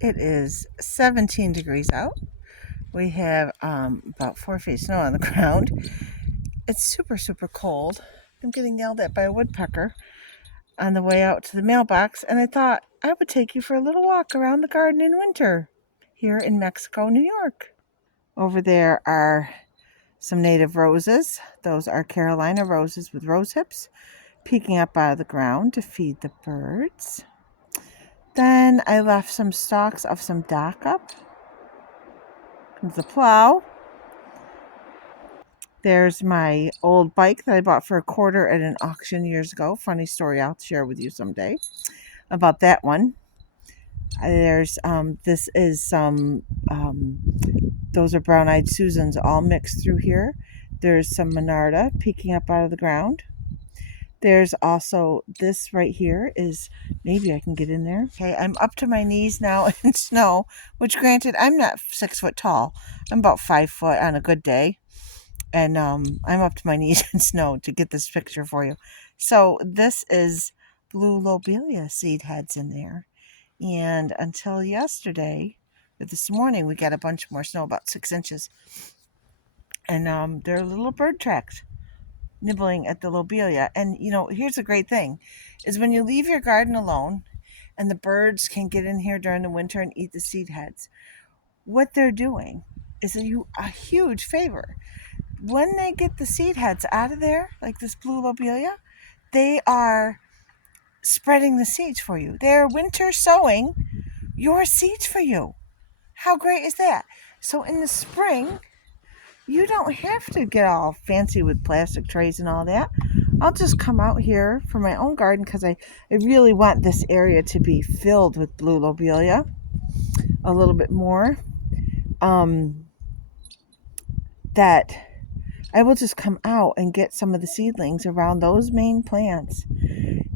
It is 17 degrees out. We have about 4 feet of snow on the ground. It's super, super cold. I'm getting yelled at by a woodpecker on the way out to the mailbox, and I thought I would take you for a little walk around the garden in winter here in Mexico, New York. Over there are some native roses. Those are Carolina roses with rose hips peeking up out of the ground to feed the birds. Then I left some stalks of some dock up. Comes the plow. There's my old bike that I bought for $1 at an auction years ago. Funny story I'll share with you someday about that one. There's this is some those are brown-eyed Susans all mixed through here. There's some Monarda peeking up out of the ground. There's also this right here is, maybe I can get in there. Okay, I'm up to my knees now in snow, which granted, I'm not 6 foot tall. I'm about 5 foot on a good day. And I'm up to my knees in snow to get this picture for you. So this is blue lobelia seed heads in there. And until yesterday, or this morning, we got a bunch more snow, about 6 inches. And there are little bird tracks nibbling at the lobelia. And you know, here's the great thing, is when you leave your garden alone and the birds can get in here during the winter and eat the seed heads, what they're doing is a huge favor. When they get the seed heads out of there, like this blue lobelia, they are spreading the seeds for you. They're winter sowing your seeds for you. How great is that? So in the spring, you don't have to get all fancy with plastic trays and all that. I'll just come out here for my own garden because I really want this area to be filled with blue lobelia a little bit more. That I will just come out and get some of the seedlings around those main plants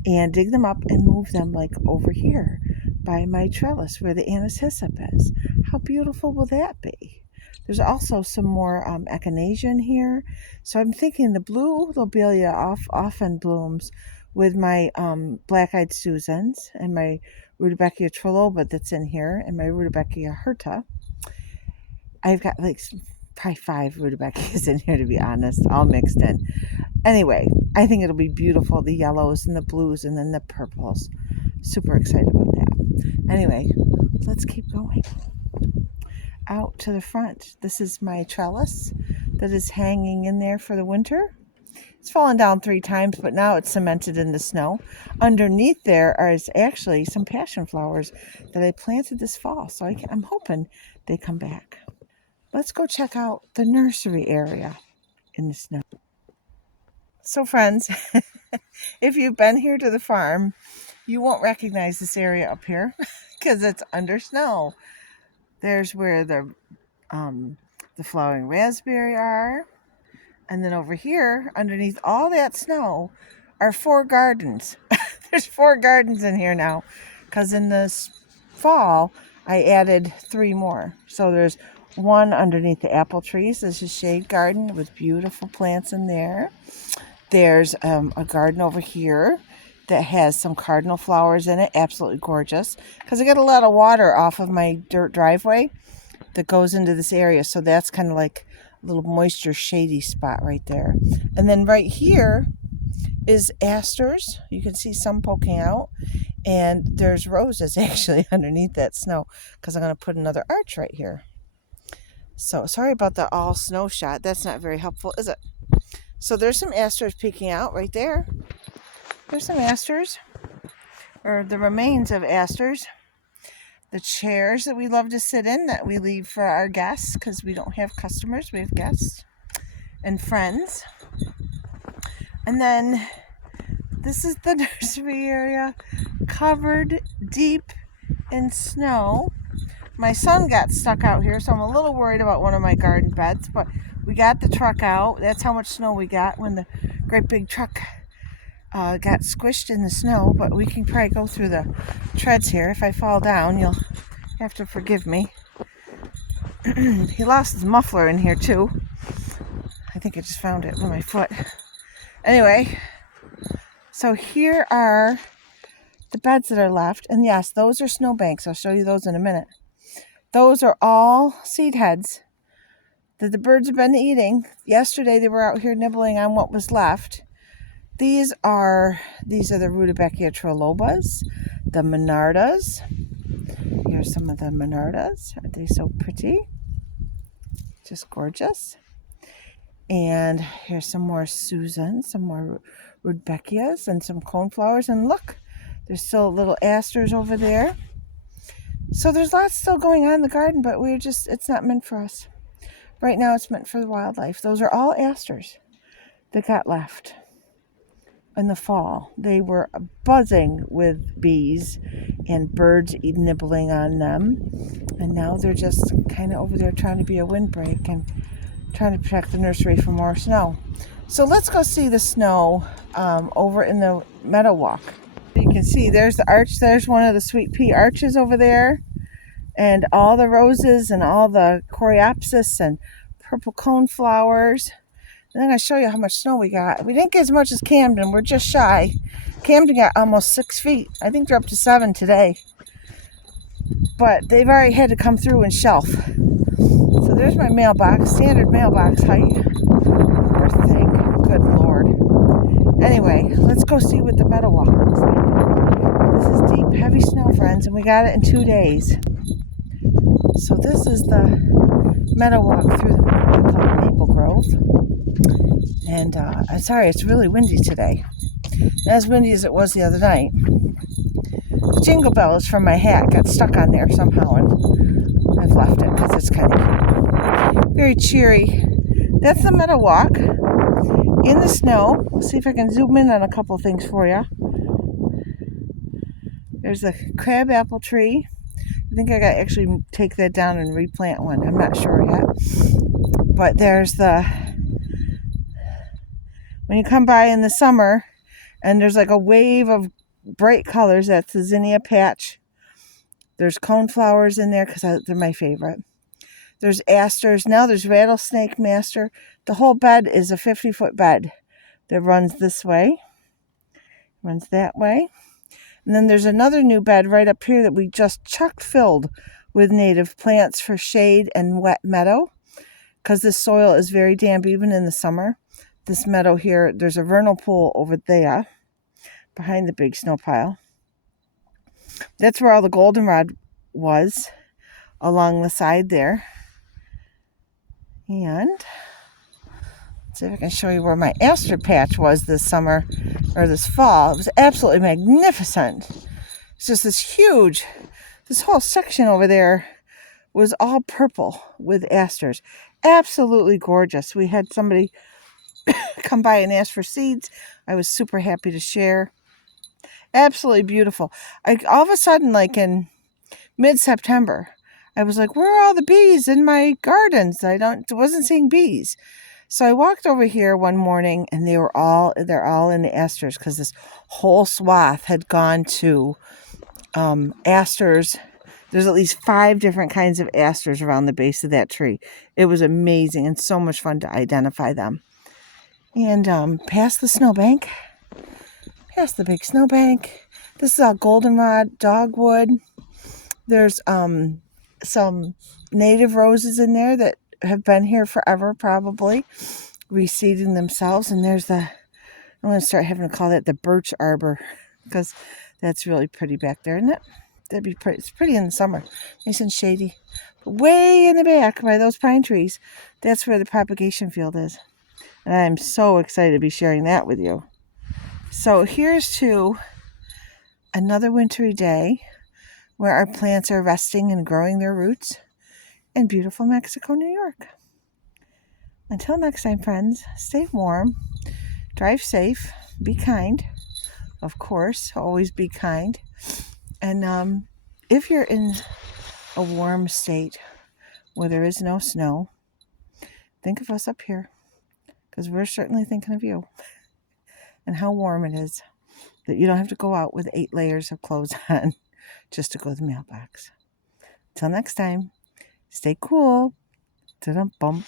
and dig them up and move them like over here by my trellis where the anise hyssop is. How beautiful will that be? There's also some more echinacea in here. So I'm thinking the blue lobelia often blooms with my black-eyed Susans and my Rudbeckia triloba that's in here and my Rudbeckia hirta. I've got like probably 5 Rudbeckias in here, to be honest, all mixed in. Anyway, I think it'll be beautiful, the yellows and the blues and then the purples. Super excited about that. Anyway, let's keep going. Out to the front. This is my trellis that is hanging in there for the winter. It's fallen down 3 times, but now it's cemented in the snow. Underneath there is actually some passion flowers that I planted this fall, so I'm hoping they come back. Let's go check out the nursery area in the snow. So friends, if you've been here to the farm, you won't recognize this area up here because it's under snow. There's where the flowering raspberry are. And then over here, underneath all that snow, are 4 gardens. There's 4 gardens in here now because in this fall, I added 3 more. So there's one underneath the apple trees. There's a shade garden with beautiful plants in there. There's a garden over here that has some cardinal flowers in it. Absolutely gorgeous. Because I get a lot of water off of my dirt driveway that goes into this area. So that's kind of like a little moisture shady spot right there. And then right here is asters. You can see some poking out. And there's roses actually underneath that snow because I'm going to put another arch right here. So sorry about the all snow shot. That's not very helpful, is it? So there's some asters peeking out right there. There's some asters, or the remains of asters. The chairs that we love to sit in that we leave for our guests because we don't have customers, we have guests and friends. And then this is the nursery area covered deep in snow. My son got stuck out here, so I'm a little worried about one of my garden beds, but we got the truck out. That's how much snow we got when the great big truck got squished in the snow, but we can probably go through the treads here. If I fall down, you'll have to forgive me. He lost his muffler in here too. I think I just found it with my foot. Anyway, so here are the beds that are left. And yes, those are snowbanks. I'll show you those in a minute. Those are all seed heads that the birds have been eating. Yesterday they were out here nibbling on what was left. These are the Rudbeckia trilobas, the monardas. Here's some of the monardas. Aren't they so pretty? Just gorgeous. And here's some more Susan, some more Rudbeckias, and some coneflowers. And look, there's still little asters over there. So there's lots still going on in the garden, but it's not meant for us. Right now it's meant for the wildlife. Those are all asters that got left in the fall. They were buzzing with bees and birds nibbling on them. And now they're just kind of over there trying to be a windbreak and trying to protect the nursery from more snow. So let's go see the snow over in the meadow walk. You can see there's the arch. There's one of the sweet pea arches over there. And all the roses and all the coreopsis and purple cone flowers. And then I'm going to show you how much snow we got. We didn't get as much as Camden. We're just shy. Camden got almost 6 feet. I think they're up to 7 today. But they've already had to come through and shelf. So there's my mailbox, standard mailbox height. Poor thing. Good Lord. Anyway, let's go see what the meadow walk looks like. This is deep, heavy snow, friends, and we got it in 2 days. So this is the meadow walk through the Maple Grove. And I'm sorry, it's really windy today. Not as windy as it was the other night. The jingle bell is from my hat. Got stuck on there somehow, and I've left it because it's kind of cute. Very cheery. That's the meadow walk in the snow. Let's see if I can zoom in on a couple things for you. There's the crab apple tree. I think I got to actually take that down and replant one. I'm not sure yet. But there's when you come by in the summer and there's like a wave of bright colors, that's the zinnia patch. There's coneflowers in there because they're my favorite. There's asters. Now there's rattlesnake master. The whole bed is a 50-foot bed that runs this way, runs that way. And then there's another new bed right up here that we just chock filled with native plants for shade and wet meadow, because this soil is very damp even in the summer. This meadow here, there's a vernal pool over there behind the big snow pile. That's where all the goldenrod was, along the side there. And let's see if I can show you where my aster patch was this summer, or this fall. It was absolutely magnificent. It's just this whole section over there was all purple with asters. Absolutely gorgeous. We had somebody come by and ask for seeds. I was super happy to share. Absolutely beautiful. All of a sudden, like in mid-September, I was like, where are all the bees in my gardens? I wasn't seeing bees. So I walked over here one morning, and they're all in the asters, because this whole swath had gone to asters. There's at least 5 different kinds of asters around the base of that tree. It was amazing and so much fun to identify them. And past the snowbank, past the big snowbank. This is all goldenrod, dogwood. There's some native roses in there that have been here forever, probably reseeding themselves. And there's I'm going to start having to call that the birch arbor, because that's really pretty back there, isn't it? That'd be pretty. It's pretty in the summer, nice and shady. But way in the back by those pine trees, that's where the propagation field is. And I'm so excited to be sharing that with you. So here's to another wintry day where our plants are resting and growing their roots in beautiful Mexico, New York. Until next time, friends, stay warm, drive safe, be kind. Of course, always be kind. And if you're in a warm state where there is no snow, think of us up here, because we're certainly thinking of you and how warm it is that you don't have to go out with 8 layers of clothes on just to go to the mailbox. Till next time, stay cool. Ta-dum-bum.